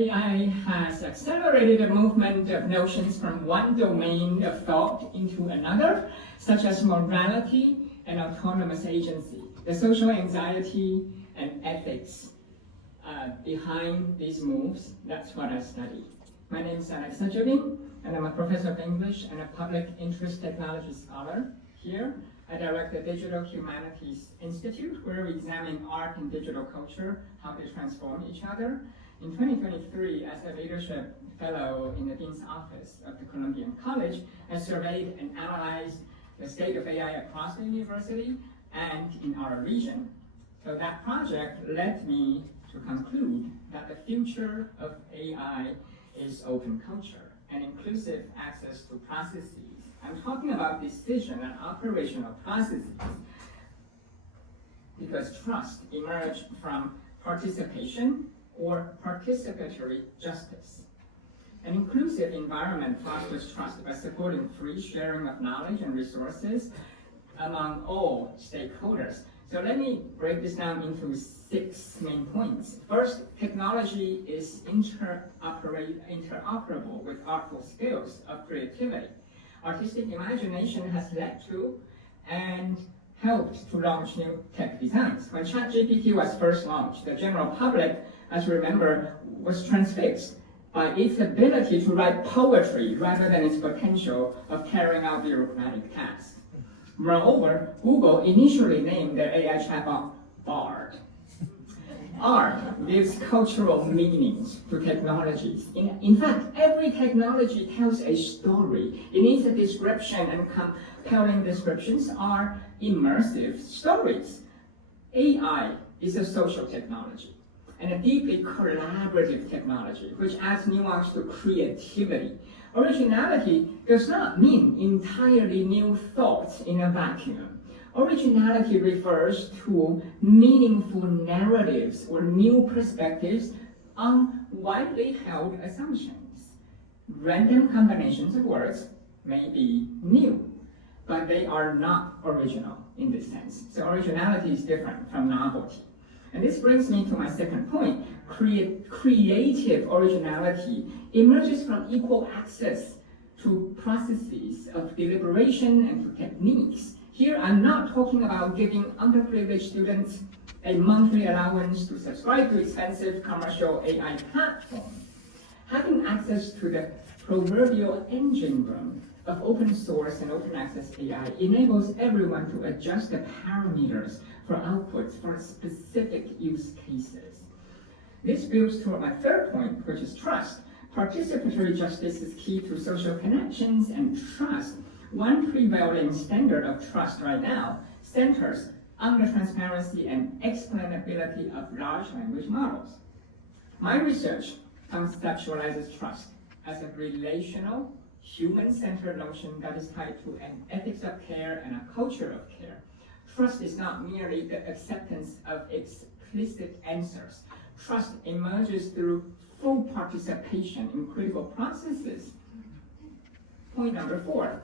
AI has accelerated the movement of notions from one domain of thought into another, such as morality and autonomous agency, the social anxiety and ethics behind these moves. That's what I study. My name is Alexa Joubin, and I'm a professor of English and a public interest technology scholar. Here, I direct the Digital Humanities Institute, where we examine art and digital culture, how they transform each other. In 2023, as a leadership fellow in the Dean's Office of the Columbian College, I surveyed and analyzed the state of AI across the university and in our region. So that project led me to conclude that the future of AI is open culture and inclusive access to processes. I'm talking about decision and operational processes because trust emerged from participation or participatory justice. An inclusive environment fosters trust by supporting free sharing of knowledge and resources among all stakeholders. So let me break this down into 6 main points. First, technology is interoperable with artful skills of creativity. Artistic imagination has led to and helped to launch new tech designs. When ChatGPT was first launched, the general public, as you remember, was transfixed by its ability to write poetry rather than its potential of carrying out bureaucratic tasks. Moreover, Google initially named their AI chatbot Bard. Art gives cultural meanings to technologies. In fact, every technology tells a story. It needs a description, and compelling descriptions are immersive stories. AI is a social technology and a deeply collaborative technology, which adds nuance to creativity. Originality does not mean entirely new thoughts in a vacuum. Originality refers to meaningful narratives or new perspectives on widely held assumptions. Random combinations of words may be new, but they are not original in this sense. So originality is different from novelty. And this brings me to my second point. Creative originality emerges from equal access to processes of deliberation and to techniques. Here, I'm not talking about giving underprivileged students a monthly allowance to subscribe to expensive commercial AI platforms. Having access to the proverbial engine room of open source and open access AI enables everyone to adjust the parameters for outputs for specific use cases. This builds toward my third point, which is trust. Participatory justice is key to social connections and trust. One prevailing standard of trust right now centers on the transparency and explainability of large language models. My research conceptualizes trust as a relational, human-centered notion that is tied to an ethics of care and a culture of care. Trust is not merely the acceptance of explicit answers. Trust emerges through full participation in critical processes. Point number 4.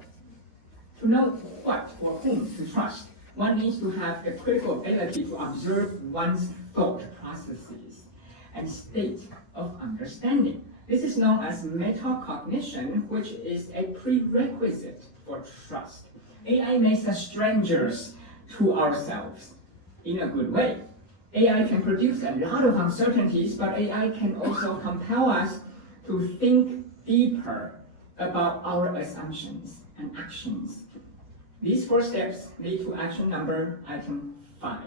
To know what or whom to trust, one needs to have the critical ability to observe one's thought processes and state of understanding. This is known as meta-cognition, which is a prerequisite for trust. AI makes us strangers to ourselves in a good way. AI can produce a lot of uncertainties, but AI can also compel us to think deeper about our assumptions and actions. These 4 steps lead to action number item 5.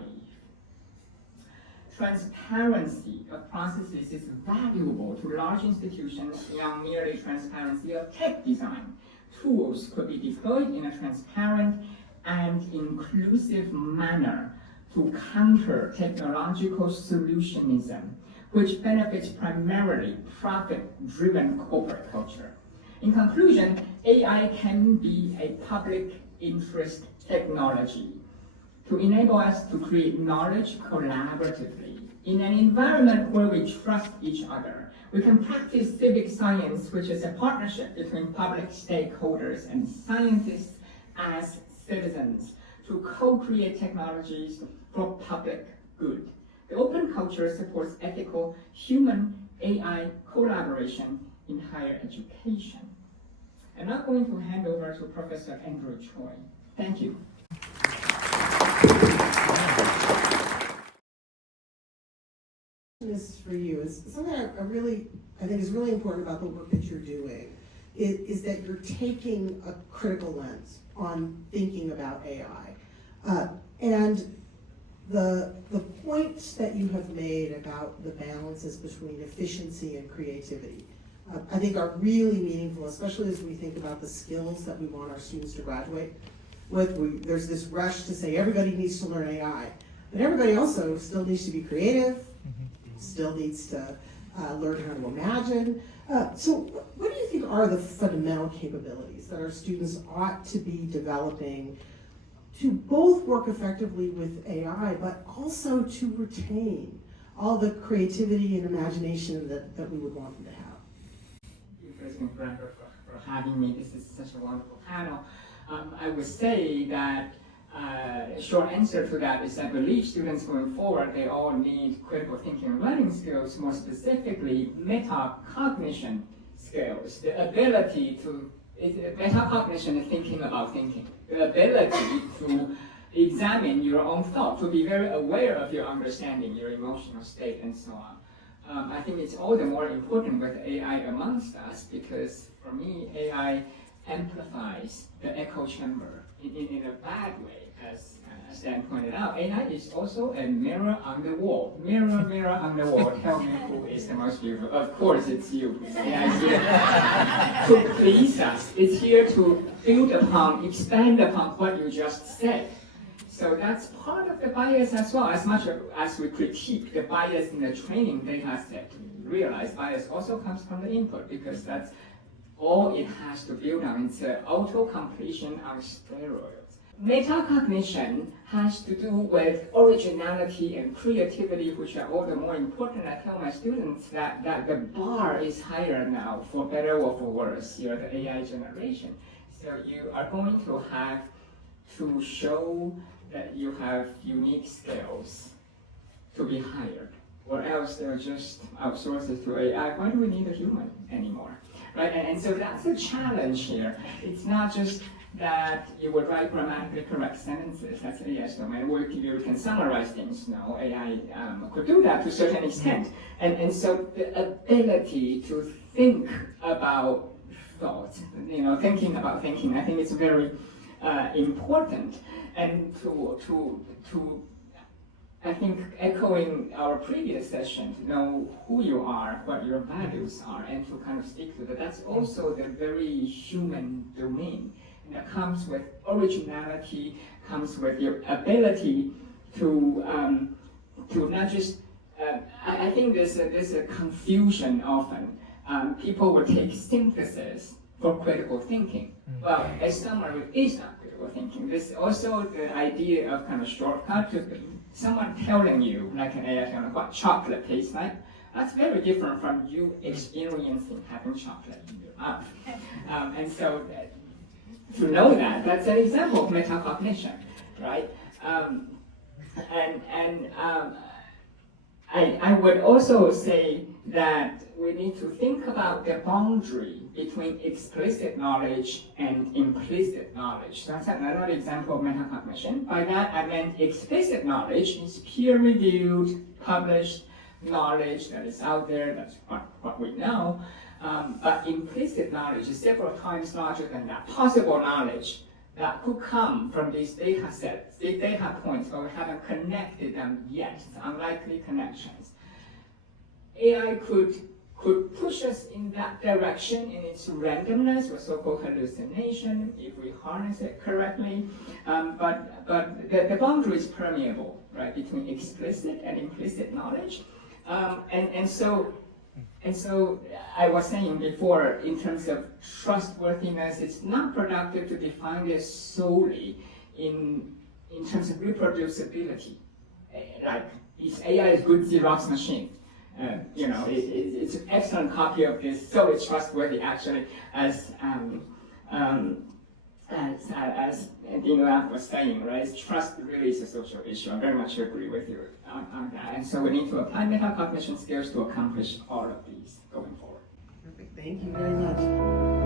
Transparency of processes is valuable to large institutions beyond merely transparency of tech design. Tools could be deployed in a transparent and inclusive manner to counter technological solutionism, which benefits primarily profit-driven corporate culture. In conclusion, AI can be a public interest technology to enable us to create knowledge collaboratively. In an environment where we trust each other, we can practice civic science, which is a partnership between public stakeholders and scientists as citizens to co-create technologies for public good. The open culture supports ethical, human AI collaboration in higher education. I'm now going to hand over to Professor Andrew Choi. Thank you. This for you is something I think is really important about the work that you're doing is that you're taking a critical lens on thinking about AI. And the points that you have made about the balances between efficiency and creativity, I think are really meaningful, especially as we think about the skills that we want our students to graduate with. There's this rush to say everybody needs to learn AI, but everybody also still needs to be creative, still needs to learn how to imagine. So what do you think are the fundamental capabilities that our students ought to be developing to both work effectively with AI, but also to retain all the creativity and imagination that we would want them to have? Thank you, President Granberg, for having me. This is such a wonderful panel. I would say that a short answer to that is I believe students going forward, they all need critical thinking and learning skills, more specifically meta-cognition skills, the ability to, meta-cognition is thinking about thinking, the ability to examine your own thought, to be very aware of your understanding, your emotional state, and so on. I think it's all the more important with AI amongst us because for me, AI amplifies the echo chamber in a bad way, as Dan pointed out. AI is also a mirror on the wall. Mirror, mirror on the wall, tell me who is the most beautiful. Of course it's you. AI is here to please us. It's here to build upon, expand upon what you just said. So that's part of the bias as well. As much as we critique the bias in the training data set, realize bias also comes from the input because that's all it has to build on. It's an auto-completion on steroids. Metacognition has to do with originality and creativity, which are all the more important. I tell my students that the bar is higher now, for better or for worse. You're the AI generation. So you are going to have to show that you have unique skills to be hired, or else they'll just outsource it to AI. Why do we need a human anymore? Right? And so that's a challenge here. It's not just that you would write grammatically correct sentences, that's AI's domain. You can summarize things. No, AI could do that to a certain extent. And so the ability to think about thought, thinking about thinking, I think it's very important. And to I think echoing our previous session, to know who you are, what your values are, and to kind of stick to that. That's also the very human domain. And that comes with originality, comes with your ability to not just, I think there's a confusion often. People will take synthesis for critical thinking. Well, a summary is not critical thinking. There's also the idea of kind of shortcut to someone telling you, like an AI telling what chocolate tastes like. That's very different from you experiencing having chocolate in your mouth. And so to know that, that's an example of metacognition, right? I would also say that we need to think about the boundary between explicit knowledge and implicit knowledge. So that's another example of metacognition. By that, I meant explicit knowledge is peer-reviewed, published knowledge that is out there, that's what we know. But implicit knowledge is several times larger than that. Possible knowledge that could come from these data sets, these data points, but we haven't connected them yet. It's unlikely connections. AI could push us in that direction in its randomness, or so-called hallucination, if we harness it correctly. But the boundary is permeable, right, between explicit and implicit knowledge. And so I was saying before, in terms of trustworthiness, it's not productive to define this solely in terms of reproducibility. Like, is AI a good Xerox machine? It's an excellent copy of this, so it's trustworthy actually, as Inaugural was saying, right? Trust really is a social issue. I very much agree with you on that. And so we need to apply metacognition skills to accomplish all of these. Thank you very much.